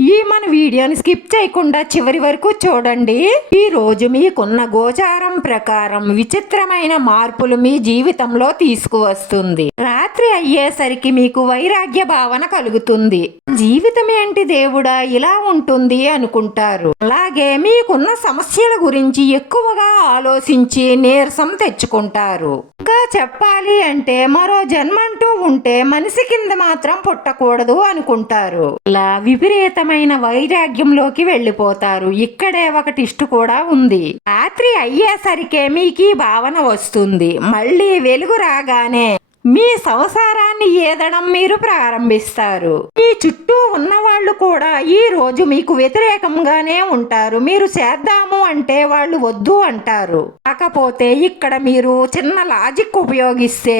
ఈ మన వీడియోని స్కిప్ చేయకుండా చివరి వరకు చూడండి. ఈ రోజు మీకున్న గోచారం ప్రకారం విచిత్రమైన మార్పులు మీ జీవితంలో తీసుకువస్తుంది. రాత్రి అయ్యేసరికి మీకు వైరాగ్య భావన కలుగుతుంది. జీవితం ఏంటి దేవుడా? ఇలా ఉంటుంది అనుకుంటారు. అలాగే మీకున్న సమస్యల గురించి ఎక్కువగా ఆలోచించి నీరసం తెచ్చుకుంటారు. ఇంకా చెప్పాలి అంటే మరో జన్మంటూ ఉంటే మనిషి కింద మాత్రం పుట్టకూడదు అనుకుంటారు. ఇలా విపరీతం విపరీతమైన వైరాగ్యంలోకి వెళ్ళిపోతారు. ఇక్కడే ఒక టిస్ట్ కూడా ఉంది. రాత్రి అయ్యేసరికే మీకు భావన వస్తుంది. మళ్ళీ వెలుగు రాగానే మీ సంసారాన్ని ఏదడం మీరు ప్రారంభిస్తారు. మీ చుట్టూ ఉన్న వాళ్ళు కూడా ఈ రోజు మీకు వ్యతిరేకంగానే ఉంటారు. మీరు చేద్దాము అంటే వాళ్ళు వద్దు అంటారు. కాకపోతే ఇక్కడ మీరు చిన్న లాజిక్ ఉపయోగిస్తే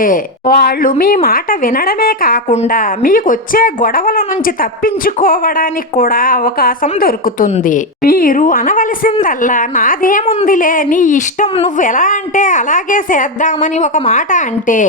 వాళ్ళు మీ మాట వినడమే కాకుండా మీకు వచ్చే గొడవల నుంచి తప్పించుకోవడానికి కూడా అవకాశం దొరుకుతుంది. మీరు అనవలసిందల్లా నాదేముందిలే నీ ఇష్టం నువ్వు ఎలా అంటే అలాగే చేద్దామని ఒక మాట అంటే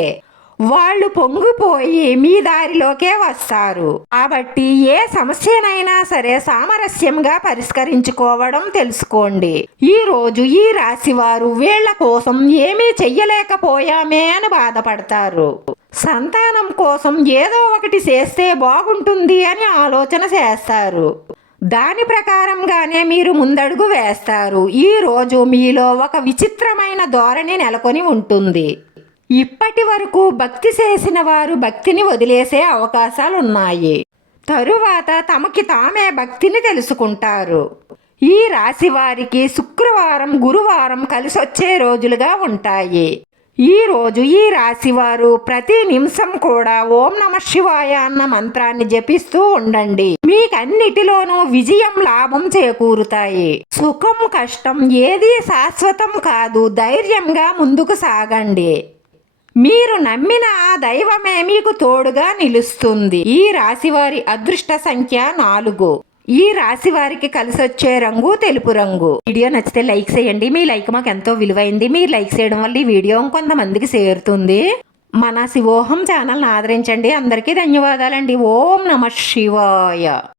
వాళ్ళు పొంగిపోయి మీ దారిలోకే వస్తారు. కాబట్టి ఏ సమస్యనైనా సరే సామరస్యంగా పరిష్కరించుకోవడం తెలుసుకోండి. ఈ రోజు ఈ రాశి వారు వీళ్ళ కోసం ఏమీ చెయ్యలేకపోయామే అని బాధపడతారు. సంతానం కోసం ఏదో ఒకటి చేస్తే బాగుంటుంది అని ఆలోచన చేస్తారు. దాని ప్రకారంగానే మీరు ముందడుగు వేస్తారు. ఈ రోజు మీలో ఒక విచిత్రమైన ధోరణి నెలకొని ఉంటుంది. ఇప్పటి వరకు భక్తి చేసిన వారు భక్తిని వదిలేసే అవకాశాలు ఉన్నాయి తరువాత తమకి తామే భక్తిని తెలుసుకుంటారు. ఈ రాశి వారికి శుక్రవారం గురువారం కలిసొచ్చే రోజులుగా ఉంటాయి. ఈ రోజు ఈ రాశి వారు ప్రతి నిమిషం కూడా ఓం నమ శివాయ అన్న మంత్రాన్ని జపిస్తూ ఉండండి. మీకన్నిటిలోనూ విజయం లాభం చేకూరుతాయి. సుఖం కష్టం ఏదీ శాశ్వతం కాదు. ధైర్యంగా ముందుకు సాగండి. మీరు నమ్మిన ఆ దైవమే మీకు తోడుగా నిలుస్తుంది. ఈ రాశివారి అదృష్ట సంఖ్య నాలుగు. ఈ రాశి వారికి కలిసి వచ్చే రంగు తెలుపు రంగు. వీడియో నచ్చితే లైక్ చేయండి. మీ లైక్ మాకు ఎంతో విలువైంది. మీరు లైక్ చేయడం వల్ల ఈ వీడియో కొంతమందికి చేరుతుంది. మన శివోహం ఛానల్ని ఆదరించండి. అందరికీ ధన్యవాదాలండి. ఓం నమ శివాయ.